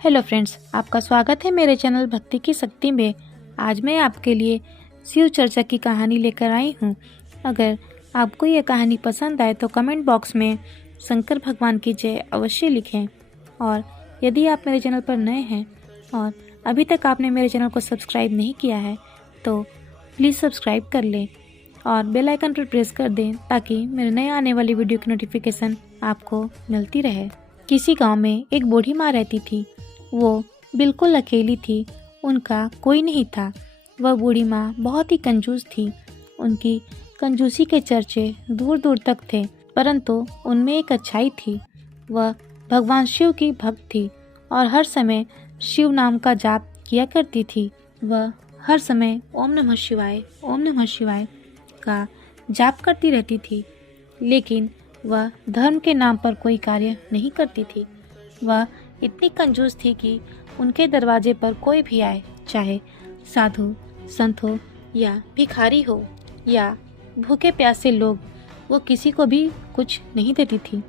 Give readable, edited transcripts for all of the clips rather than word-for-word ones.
Hello friends, आपका स्वागत है मेरे चैनल भक्ति की शक्ति में। आज मैं आपके लिए शिव चर्चा की कहानी लेकर आई हूँ। अगर आपको ये कहानी पसंद आए तो कमेंट बॉक्स में शंकर भगवान की जय अवश्य लिखें। और यदि आप मेरे चैनल पर नए हैं और अभी तक आपने मेरे चैनल को सब्सक्राइब नहीं किया है तो प्लीज़ सब्सक्राइब कर लें और बेल आइकन पर प्रेस कर दें ताकि मेरे नए आने वाली वीडियो की नोटिफिकेशन आपको मिलती रहे। किसी गांव में एक बूढ़ी माँ रहती थी। वो बिल्कुल अकेली थी, उनका कोई नहीं था। वह बूढ़ी माँ बहुत ही कंजूस थी। उनकी कंजूसी के चर्चे दूर दूर तक थे, परंतु उनमें एक अच्छाई थी। वह भगवान शिव की भक्त थी और हर समय शिव नाम का जाप किया करती थी। वह हर समय ओम नमः शिवाय का जाप करती रहती थी, लेकिन वह धर्म के नाम पर कोई कार्य नहीं करती थी। वह इतनी कंजूस थी कि उनके दरवाजे पर कोई भी आए, चाहे साधु संत हो या भिखारी हो या भूखे प्यासे लोग, वो किसी को भी कुछ नहीं देती थी।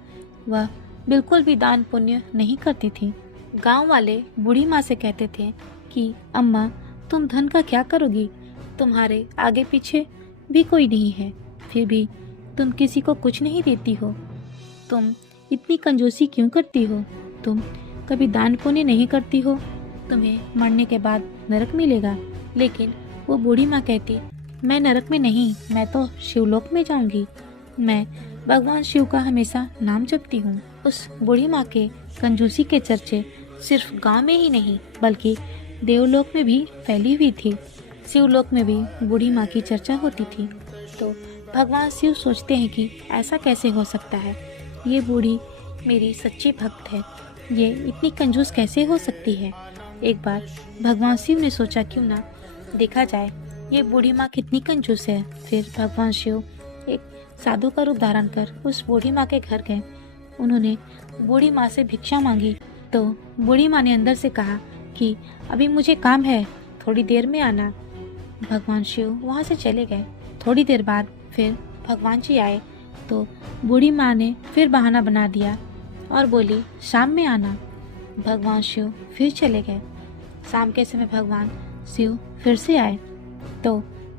वह बिल्कुल भी दान पुण्य नहीं करती थी। गांव वाले बूढ़ी माँ से कहते थे कि अम्मा, तुम धन का क्या करोगी? तुम्हारे आगे पीछे भी कोई नहीं है, फिर भी तुम किसी को कुछ नहीं देती हो। तुम इतनी कंजूसी क्यों करती हो? तुम कभी दान पुण्य नहीं करती हो? तुम्हें मरने के बाद नरक मिलेगा। लेकिन वो बूढ़ी माँ कहती, मैं नरक में नहीं, मैं तो शिवलोक में जाऊंगी। मैं भगवान शिव का हमेशा नाम जपती हूँ। उस बूढ़ी माँ के कंजूसी के चर्चे सिर्फ गांव में ही नहीं बल्कि देवलोक में भी फैली हुई थी। शिवलोक में भी बूढ़ी माँ की चर्चा होती थी। तो भगवान शिव सोचते हैं कि ऐसा कैसे हो सकता है? ये बूढ़ी मेरी सच्ची भक्त है, ये इतनी कंजूस कैसे हो सकती है? एक बार भगवान शिव ने सोचा क्यों ना देखा जाए ये बूढ़ी माँ कितनी कंजूस है। फिर भगवान शिव एक साधु का रूप धारण कर उस बूढ़ी माँ के घर गए। उन्होंने बूढ़ी माँ से भिक्षा मांगी तो बूढ़ी माँ ने अंदर से कहा कि अभी मुझे काम है, थोड़ी देर में आना। भगवान शिव वहाँ से चले गए। थोड़ी देर बाद फिर भगवान जी आए तो बूढ़ी माँ ने फिर बहाना बना दिया और बोली शाम में आना। भगवान शिव फिर चले गए। शाम के समय भगवान शिव फिर से आए तो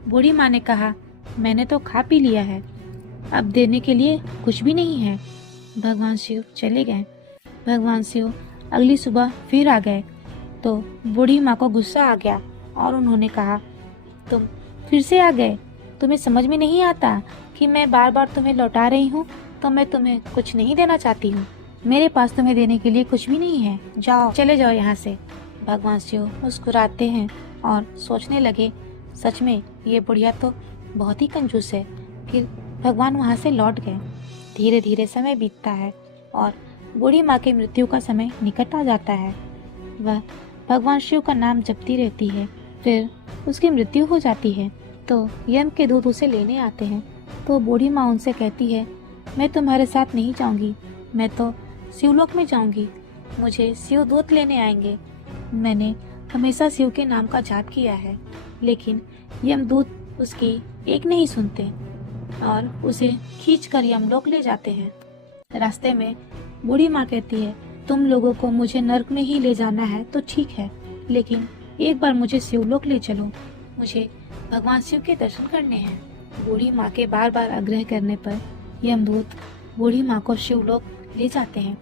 बूढ़ी माँ ने कहा, मैंने तो खा पी लिया है, अब देने के लिए कुछ भी नहीं है। भगवान शिव चले गए। भगवान शिव अगली सुबह फिर आ गए तो बूढ़ी माँ को गुस्सा आ गया और उन्होंने कहा, तुम फिर से आ गए, तुम्हें समझ में नहीं आता कि मैं बार बार तुम्हें लौटा रही हूँ, तो मैं तुम्हें कुछ नहीं देना चाहती हूँ। मेरे पास तुम्हें देने के लिए कुछ भी नहीं है, जाओ, चले जाओ यहाँ से। भगवान शिव मुस्कुराते हैं और सोचने लगे, सच में ये बुढ़िया तो बहुत ही कंजूस है। फिर भगवान वहाँ से लौट गए। धीरे धीरे समय बीतता है और बूढ़ी माँ की मृत्यु का समय निकट आ जाता है। वह भगवान शिव का नाम जपती रहती है। फिर उसकी मृत्यु हो जाती है तो यम के दूत उसे लेने आते हैं। तो बूढ़ी माँ उनसे कहती है, मैं तुम्हारे साथ नहीं जाऊंगी, मैं तो शिवलोक में जाऊंगी, मुझे शिव दूत लेने आएंगे। मैंने हमेशा शिव के नाम का जाप किया है, लेकिन यमदूत उसकी एक नहीं सुनते और उसे खींचकर यमलोक ले जाते हैं। रास्ते में बूढ़ी माँ कहती है, तुम लोगों को मुझे नर्क में ही ले जाना है तो ठीक है, लेकिन एक बार मुझे शिवलोक ले चलो, मुझे भगवान शिव के दर्शन करने हैं। बूढ़ी माँ के बार बार आग्रह करने पर यमदूत बूढ़ी माँ को शिवलोक ले जाते हैं।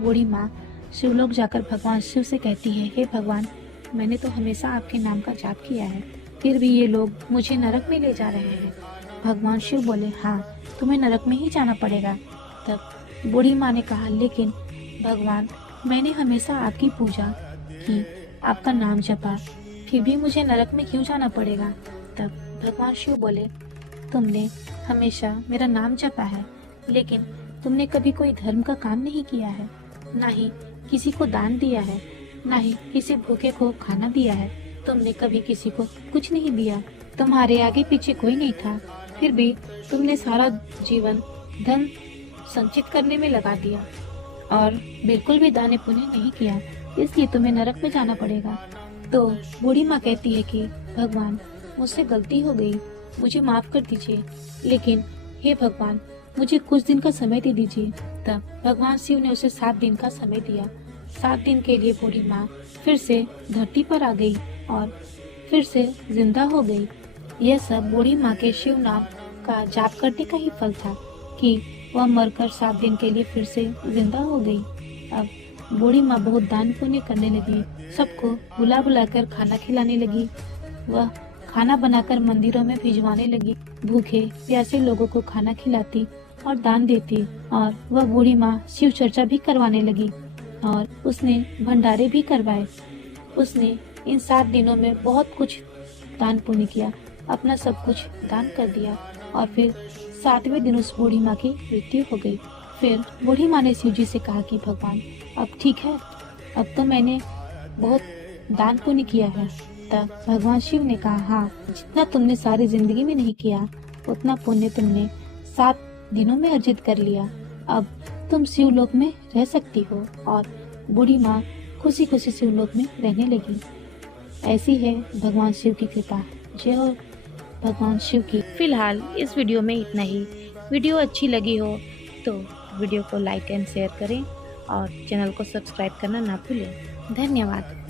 बूढ़ी माँ शिवलोक जाकर भगवान शिव से कहती है, हे भगवान, मैंने तो हमेशा आपके नाम का जाप किया है, फिर भी ये लोग मुझे नरक में ले जा रहे हैं। भगवान शिव बोले, हाँ, तुम्हें नरक में ही जाना पड़ेगा। तब बूढ़ी माँ ने कहा, लेकिन भगवान, मैंने हमेशा आपकी पूजा की, आपका नाम जपा, फिर भी मुझे नरक में क्यों जाना पड़ेगा? तब भगवान शिव बोले, तुमने हमेशा मेरा नाम जपा है, लेकिन तुमने कभी कोई धर्म का काम नहीं किया है, ना ही किसी को दान दिया है, ना ही किसी भूखे को खाना दिया है। तुमने कभी किसी को कुछ नहीं दिया, तुम्हारे आगे पीछे कोई नहीं था, फिर भी तुमने सारा जीवन धन संचित करने में लगा दिया और बिल्कुल भी दान पुण्य नहीं किया, इसलिए तुम्हें नरक में जाना पड़ेगा। तो बूढ़ी माँ कहती है कि भगवान, मुझसे गलती हो गई, मुझे माफ कर दीजिए, लेकिन हे भगवान, मुझे कुछ दिन का समय दे दीजिए। तब भगवान शिव ने उसे 7 दिन का समय दिया 7 दिन के लिए बूढ़ी माँ फिर से धरती पर आ गई और फिर से जिंदा हो गई। यह सब बूढ़ी माँ के शिव नाम का जाप करने का ही फल था कि वह मरकर 7 दिन के लिए फिर से जिंदा हो गई। अब बूढ़ी माँ बहुत दान पुण्य करने लगी, सबको बुला बुलाकर खाना खिलाने लगी। वह खाना बनाकर मंदिरों में भिजवाने लगी, भूखे प्यासे लोगों को खाना खिलाती और दान देती। और वह बूढ़ी माँ शिव चर्चा भी करवाने लगी और उसने भंडारे भी करवाए। उसने इन 7 दिनों में बहुत कुछ दान पुण्य किया, अपना सब कुछ दान कर दिया। और फिर 7वें दिन उस बूढ़ी माँ की मृत्यु हो गई। फिर बूढ़ी माँ ने शिव जी से कहा कि भगवान अब ठीक है, अब तो मैंने बहुत दान पुण्य किया है। तब भगवान शिव ने कहा, हाँ, जितना तुमने सारी जिंदगी में नहीं किया उतना पुण्य तुमने 7 दिनों में अर्जित कर लिया। अब तुम शिवलोक में रह सकती हो। और बूढ़ी माँ खुशी खुशी शिवलोक में रहने लगी। ऐसी है भगवान शिव की कृपा। जय हो भगवान शिव की। फिलहाल इस वीडियो में इतना ही। वीडियो अच्छी लगी हो तो वीडियो को लाइक एंड शेयर करें और चैनल को सब्सक्राइब करना ना भूलें। धन्यवाद।